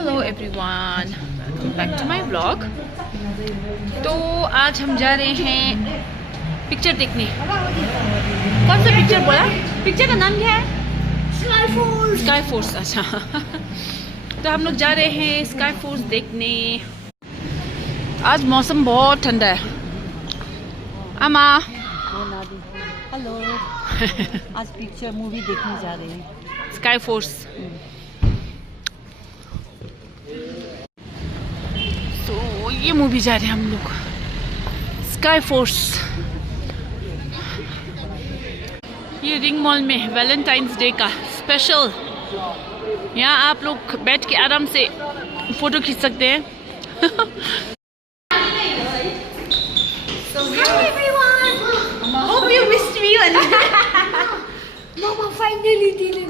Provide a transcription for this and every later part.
Hello everyone, welcome back to my vlog. तो आज हम जा रहे हैं पिक्चर देखने। कौन सा पिक्चर बोला? पिक्चर का नाम क्या है? Sky force. अच्छा तो हम लोग जा रहे हैं स्काई फोर्स देखने। आज मौसम बहुत ठंडा है। अम्मा हेलो आज पिक्चर मूवी देखने जा रहे हैं स्काई फोर्स। तो ये मूवी जा रहे हैं हम लोग, स्काई फोर्स। ये रिंग मॉल में वैलेंटाइंस डे का स्पेशल। यहाँ आप लोग बैठ के आराम से फोटो खींच सकते हैं। Hope you missed me. Mama finally did it.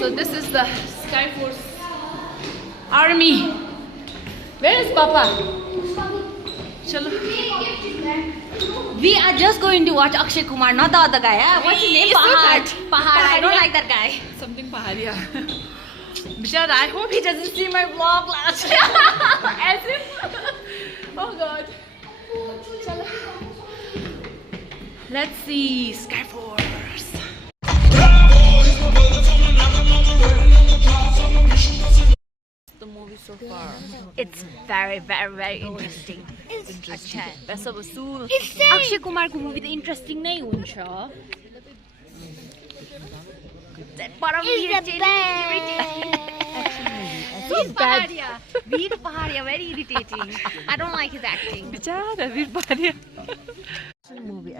So this is the Sky Force Army. Where is Papa? Chalo. We are just going to watch Akshay Kumar, not the other guy. What's his name? Pahad. Pahad. I don't like that guy. Something Pahadia. Bishar, I hope he doesn't see my vlog last year. As if. Oh God. Chalo. Let's see Sky Force. The movie so far. It's very, very, very interesting. Interesting. Paisa vasool. Akshay Kumar को movie तो interesting नहीं हुन्छ. Veer Paharia, very irritating. I don't like his acting. बेचारा Veer Pahariya. Action movie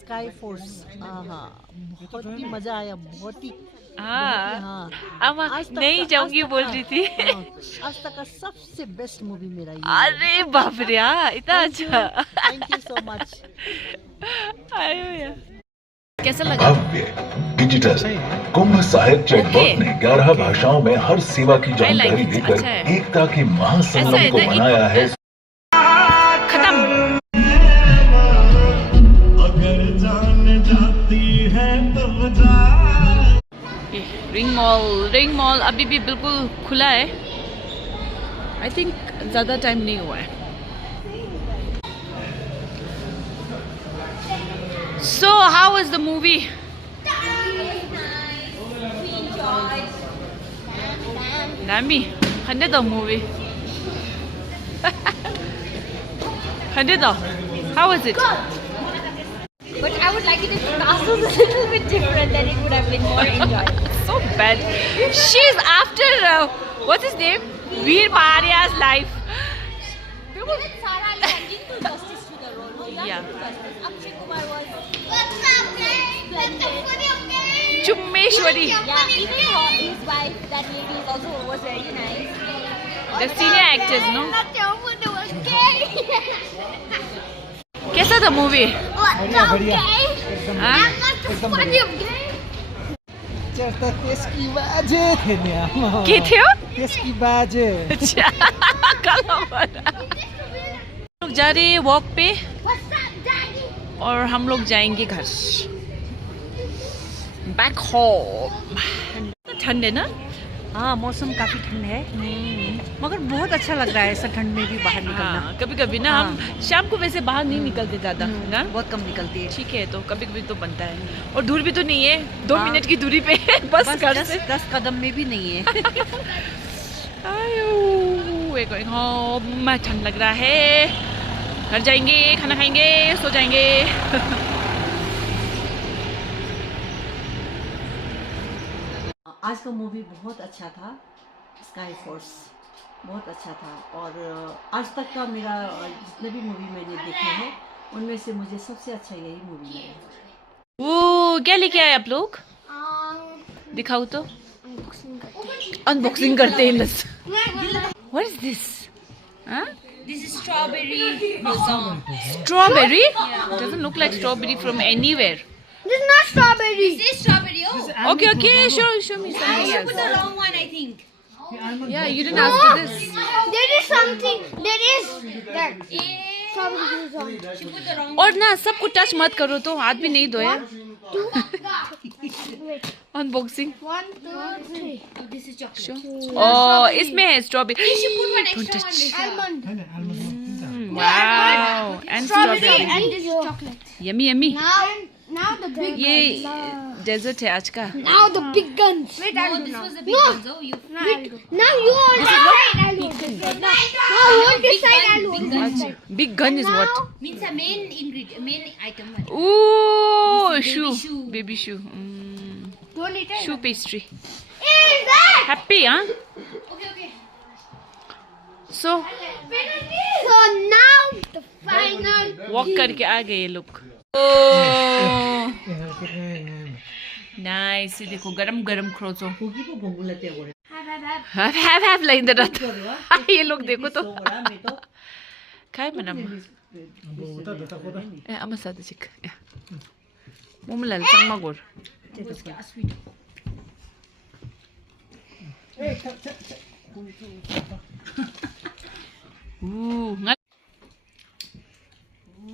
sky force. हाँ बहुत ही मजा आया, बहुत ही। हाँ अब नहीं जाऊंगी बोल रही थी। आज तक का सबसे बेस्ट मूवी मेरा ये। अरे बाप रे, इतना अच्छा। Thank you so much. आयो यार, कैसा लगा? डिजिटल कुंभ साहिब चैटबॉट ने 11 भाषाओं में हर सेवा की जानकारी देकर अच्छा है। एकता के महासंगम ऐसा को है ना, मनाया है। खत्म। अगर जान जाती है तो जा। रिंग मॉल अभी भी बिल्कुल खुला है। आई थिंक ज्यादा टाइम नहीं हुआ है। So how was the movie? Nami, hundred the movie. Hundred. How was it? But I would like it if the cast was a little bit different, then it would have been more enjoyable. So bad. She's after what's his name? Veer Paharia's life. Even Sara Ali Khan didn't do justice to the role. Yeah. Akshay Kumar was splendid. Chummeshwari. Yeah, even his wife, that lady, was very nice. The senior actors, no? कैसा था movie? के थियो? अच्छा लोग जा रहे हैं walk पे और हम लोग जाएंगे घर बैक होम। ठंड है ना? हाँ मौसम काफी ठंड है, मगर बहुत अच्छा लग रहा है ऐसा ठंड में भी बाहर निकलना। हाँ, कभी कभी ना हम शाम को वैसे बाहर नहीं निकलते ज्यादा ना, बहुत कम निकलती है। ठीक है, तो कभी कभी तो बनता है। और दूर भी तो नहीं है, 2 मिनट की दूरी पे बस घर से 10 कदम में भी नहीं है। we're going home। ठंड लग रहा है, घर जाएंगे, खाना खाएंगे, सो जाएंगे। आज का मूवी बहुत अच्छा था, स्काई फोर्स बहुत अच्छा था। और आज तक का मेरा जितने भी मूवी मैंने देखे हैं उनमें से मुझे सबसे अच्छा यही मूवी लगा। वो क्या लेके आए आप लोग? दिखाओ तो। अनबॉक्सिंग करते हैं। What is this? Huh? This is strawberry blossom. Strawberry? Doesn't look like strawberry from anywhere. This is not strawberry. This is strawberry. Oh. Okay, show me something I else. put the wrong one, I think. Yeah, you didn't ask for this. There is something. There is that. Strawberry blossom. She put the wrong. और ना सबको touch मत करो, तो हाथ भी नहीं धोया। Unboxing. 1, 2, 3. Oh, this is chocolate. Sure. Oh, इसमें है strawberry. You should put one Don't extra touch. one. Almond. Wow. And strawberry. And this is chocolate. Yummy, yummy. Now the big ये डेजर्ट है आज का. Now the big guns. Wait, no, this was the big guns. Oh, you. Now you hold this side. I'll hold this side. Now hold this side. I'll hold this side. Big gun is what? Means a main ingredient, main item. Ooh, This is baby shoe. shoe. Baby shoe. Don't eat it. Shoe pastry. Is that? Happy, huh? Okay. So So now the final. walk करके आ गए ये लोग. Oh, nice. ये देखो गरम गरम croissant. Have like that. ये लोग देखो तो. काय म्हणा ama sadece 몸을 쌍마골.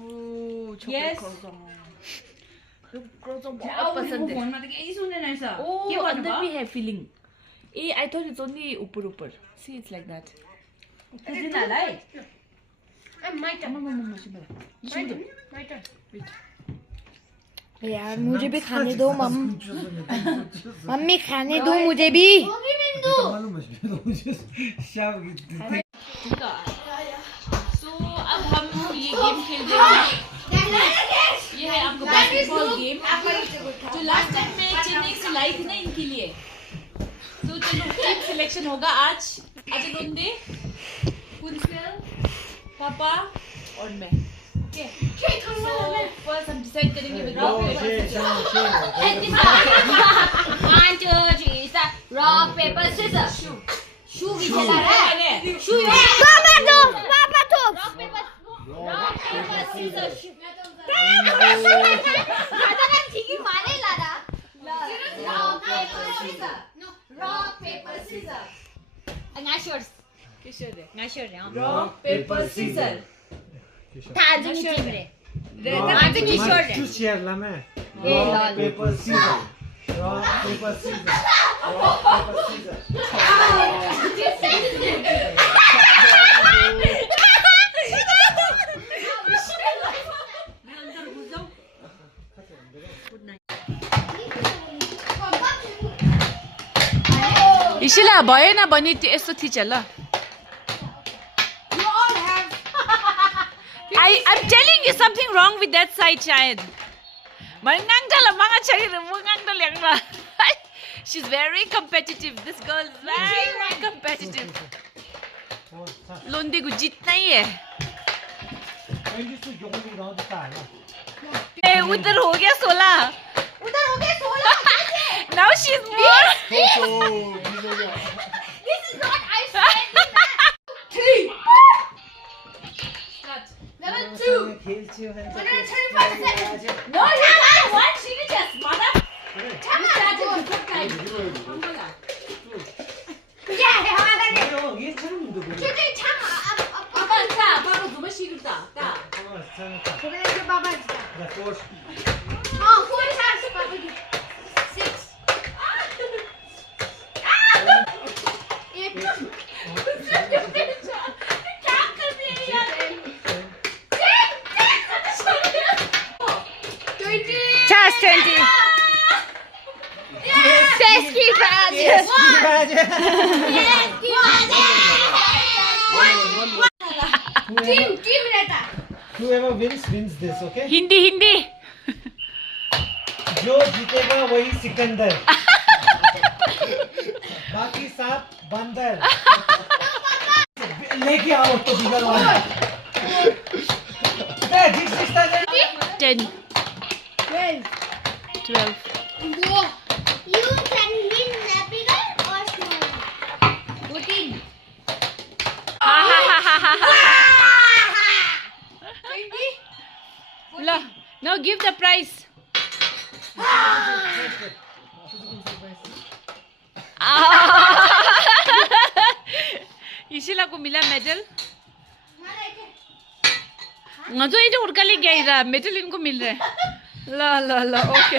Ooh, chocolate croissant. croissant बहुत पसंद है. Oh, अंदर भी है filling. I thought it's only ऊपर. See, it's like that. My turn. Wait. यार मुझे भी खाने दो मम्मी खाने दो मुझे भी. ठीक है. So अब हम ये गेम खेल रहे हैं. ये है आपका बास्केटबॉल गेम. जो लास्ट टाइम में चेन्नई से लाई थी ना इनके लिए. तो चलो टीम सिलेक्शन होगा आज. अजय लोंडे, कुंसल, पापा और मैं. ओके. So first हम डिसाइड करेंगे with rock paper scissors. 1, 2, 3 start. Rock paper scissors. Shoe भी चला रहा है. Shoe. पापा तो. Rock paper scissors. दादा ठीक ही मारे ला रहा. Rock paper scissors. Rock paper scissors. Not sure. किशोर है. Not sure. Rock paper scissors. था आज की टीम रे. आज की किशोर रे. Choose here la मैं. ये Rock लाल. paper scissors. Rock paper scissors. Rock paper scissors. इशिला भयो ना बनी यस्तो थिच ल. I'm telling you something wrong with that side शायद. Mangang manga chari mungang to lengma. She's very competitive. This girl is very competitive. लोंडे को जीतना ही है. उधर हो गया 16. Now she's more. This is not ice cream. 3. Level 2. 135 seconds. No, you can't watch. She just mother. Yeah, हमारा ने. ये चलो तो बोलो. चुटे छामा. पापा ता पापा तुम्हें शिकता ता. चुटे के बाबा. The force. हाँ, 4 stars पापा की. 6. Chas 20. Yes, keep Team रहता. Whoever wins this, okay? Hindi. जो जीतेगा वही सिकंदर. बाकी सब बंदर. लेके आओ तो बिगड़ वाला. 10. 12. You can win the bigger or smaller. 14. Now give the prize. इशिला को मिला मेडल. मुझे ये जो उड़का ले गया मेडल इनको मिल रहा है. ला ओके.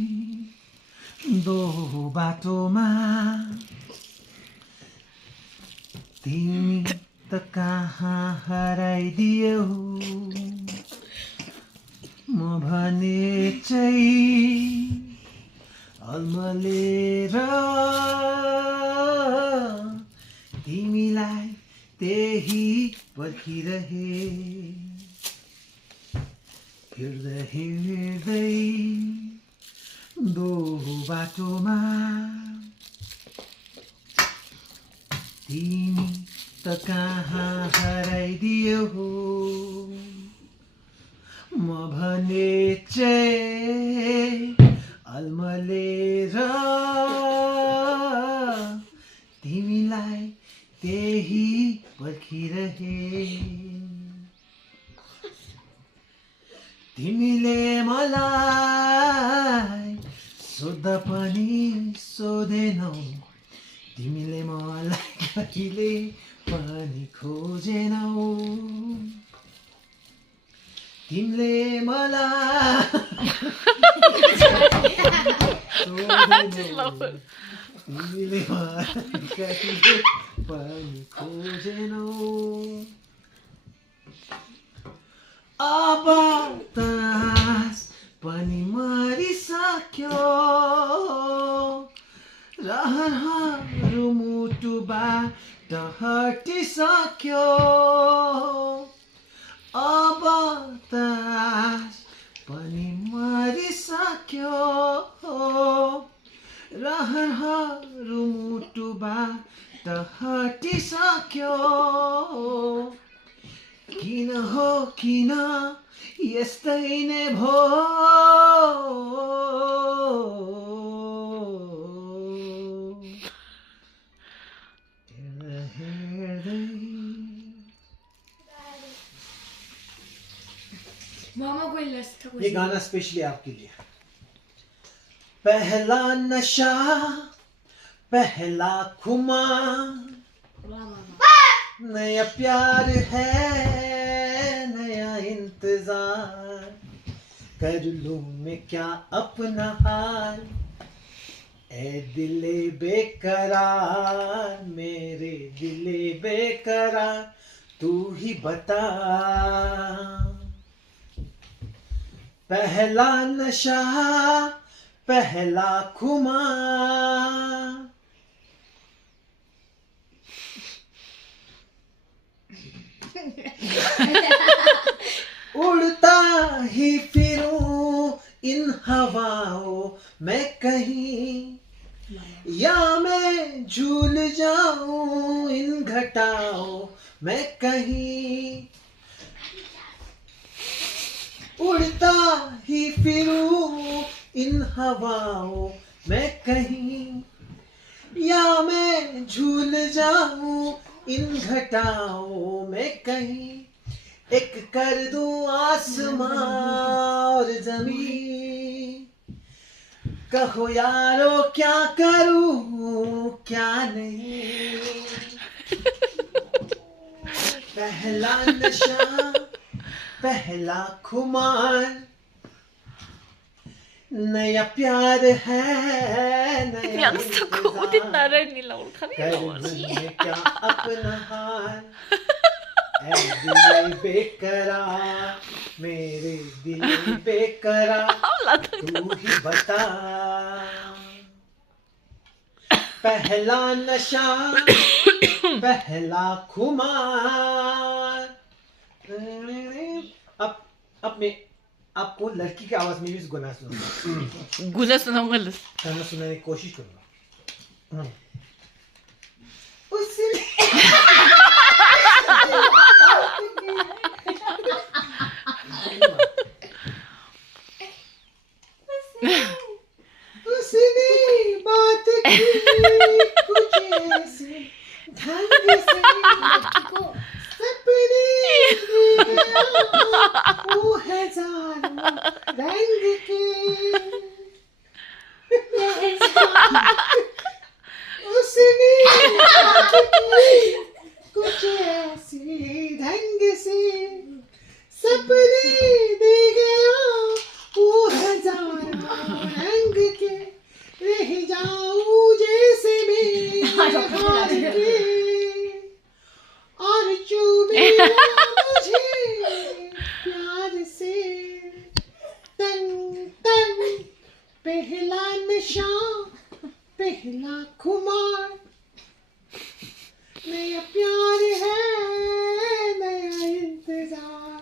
बाटोमा तिमी त कहाँ हराइदियौ म भने चाहिँ अल्मलेर तिमीलाई त्यही पर्खिरहे हिँड्दै हिँड्दै दो बाटोमा तिमी त कहाँ हराइदियौ म भने चाहिँ अल्मलेर तिमीलाई त्यही पर्खिरहे तिमीले मलाई सोध्दा पनि सोधेनौ तिमीले मलाई कहिले पनि खोजेनौ तिमीले मलाई सोधेनौ तिमीले मलाई कहिले पनि खोजेनौ अब तास पनि मरिसक्यो रहरहरू मुटुबाट हटिसक्यो अब तास पनि मरिसक्यो रहरहरू मुटुबाट हटिसक्यो किन हो किन यस्तै नै मामा कोई लस्ता ये गाना स्पेशली आपके लिए पहला नशा पहला खुमार नया प्यार है नया इंतजार कर लूं मैं क्या अपना हाल ए दिले बेकरार मेरे दिले बेकरार तू ही बता पहला नशा पहला खुमार उड़ता ही फिरूं इन हवाओं में कहीं या मैं झूल जाऊं इन घटाओं में कहीं उड़ता ही फिरूं इन हवाओं में कहीं या मैं झूल जाऊं इन घटाओं में कहीं एक कर दूं आसमां और जमीन कहो यारो क्या करूं क्या नहीं पहला नशा पहला खुमार नया प्यार है नया Yalnız da kodin naranila orkanı कर लूं मैं क्या अपना हाल ऐ दिल बेकरार मेरे दिल बेकरार तू ही बता पहला नशा पहला खुमार अब मैं आपको लड़की की आवाज में भी गुना सुनाऊंगा Gula sunamalısın. गाना सुनाने की कोशिश करूंगा उसने बात की कुछ ऐसे ढंग से सपने वो हजारों रंग के उसने बात की कुछ ऐसे ढंग से सपने दे गया वो हजारों रंग के रह जाओ और चूमिया मुझे प्यार से तंग तंग पहला नशा पहला खुमार नया प्यार है नया इंतजार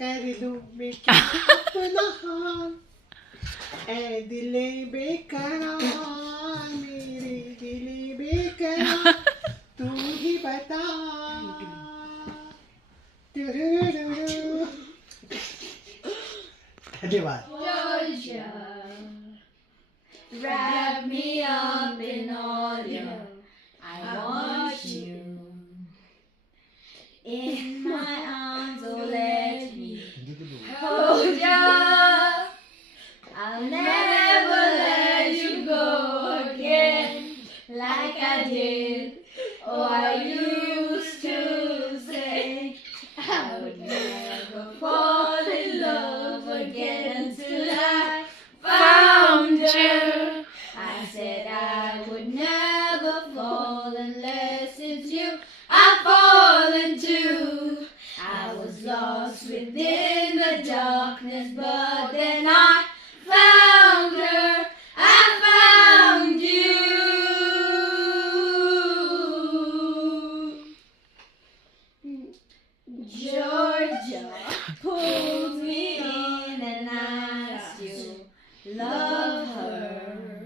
कर लूं मैं क्या अपना हाल ऐ दिले बेकरार मेरे दिले बेकरार तू ही बता धन्यवाद Wrap me up in all your I want you in my arms, oh let me hold you. I'll never let you go again like I did. Oh, I used to say I would never fall in love again until I found you. I said I would never fall unless it's you I've fallen to. I was lost within the darkness, but then I found her. I found you. Georgia pulled me in and I still love her.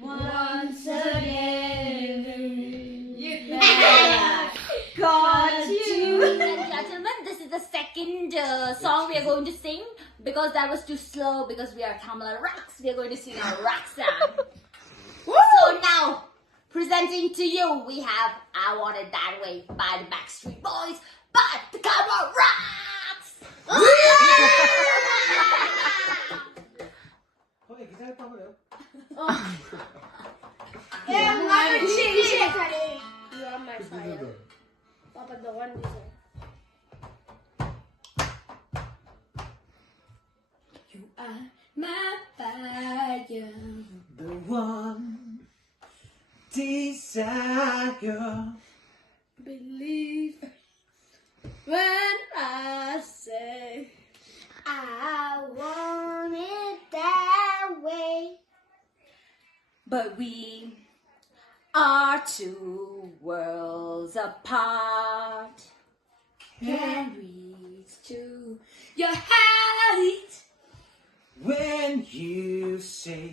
Once again, you got you. Ladies and gentlemen, this is the second song we are going to sing because that was too slow because we are Tamil Rocks. We are going to sing a rock song. So now, presenting to you, we have I Want It That Way by the Backstreet Boys, but the camera rocks! You are my fire. Papa, the one this way. You are my fire. the one desire Believe when I say I want it that way. But we are two worlds apart. can reach to your height. when you say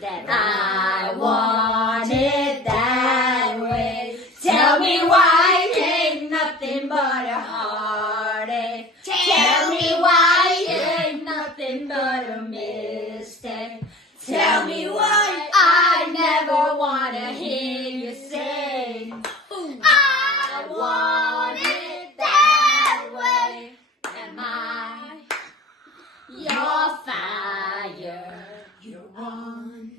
That I want it that way. Tell me why it ain't nothing but a heartache. Tell me why it ain't nothing but a mistake. Tell me why I never wanna hear you say I want it that way. Am I your fire? you want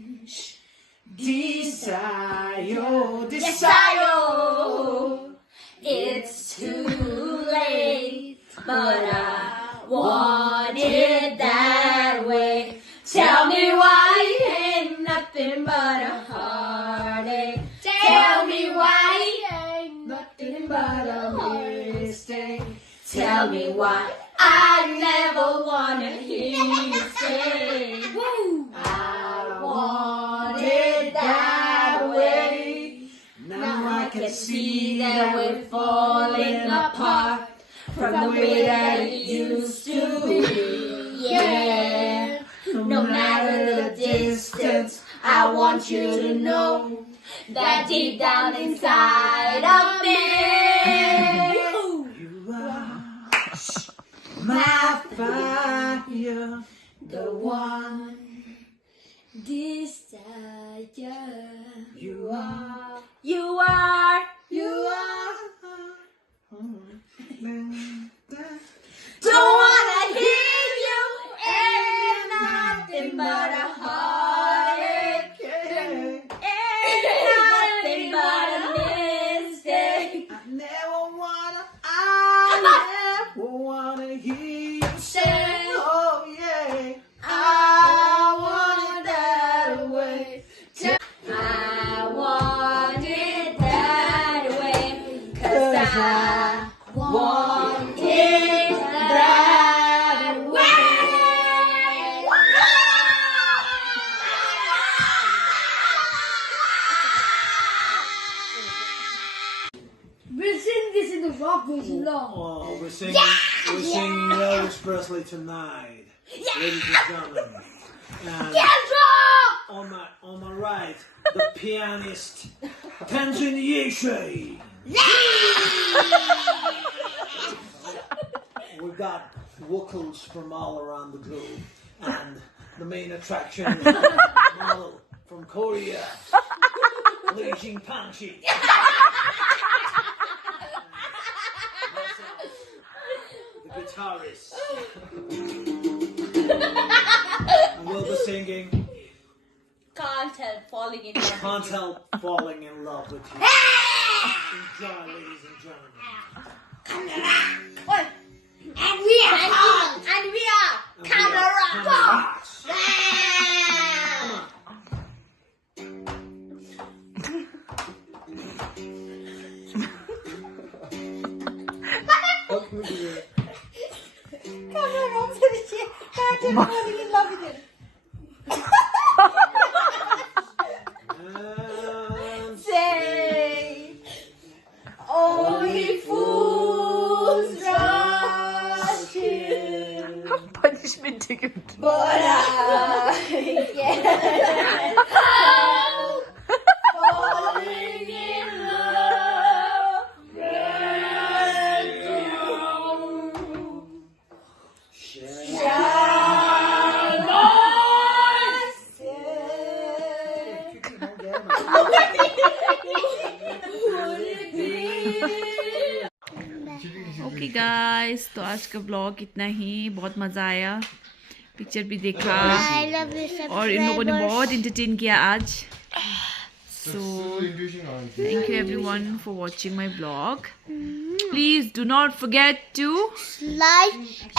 desire Desire. It's too late, but I want it that way. Tell me why it ain't nothing but a heartache. Tell me why it ain't nothing but a mistake. Tell me why I never wanna hear you say I want it that way. now I can See that we're falling apart from the way that it used to be. Yeah. No matter the distance, I want you to know that deep down inside of me, you are my fire the one desire. you are You are. Don't wanna hear you ain't nothing but a heartache. Ain't nothing but a mistake. I never wanna hear you say, oh yeah, I want it that way. I this long. Oh, we're singing Elvis Presley tonight, ladies and gentlemen. And on my right, the pianist, Tenzin Yeshe. We've got vocals from all around the globe, and the main attraction is the model from Korea, Lee Jing Pangshi. The guitarist. And we'll be singing Can't help falling in love. Can't Help Falling in Love with You. Enjoy, ladies and gentlemen. And we are Camera Rocks. Say, only fools rush in, Punishment taken. but I can't help falling in love with you. Shall I stay? Would it be? Okay guys, तो आज का blog इतना ही। बहुत मज़ा आया, picture भी देखा और इन लोगों ने बहुत इंटरटेन किया आज। So thank you everyone for watching my blog. Please do not forget to like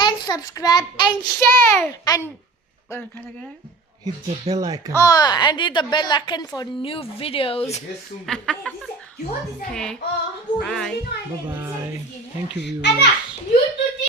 and subscribe and share and Hit the bell icon. and hit the bell icon for new videos. Okay, bye. Bye bye. Thank you, viewers. And you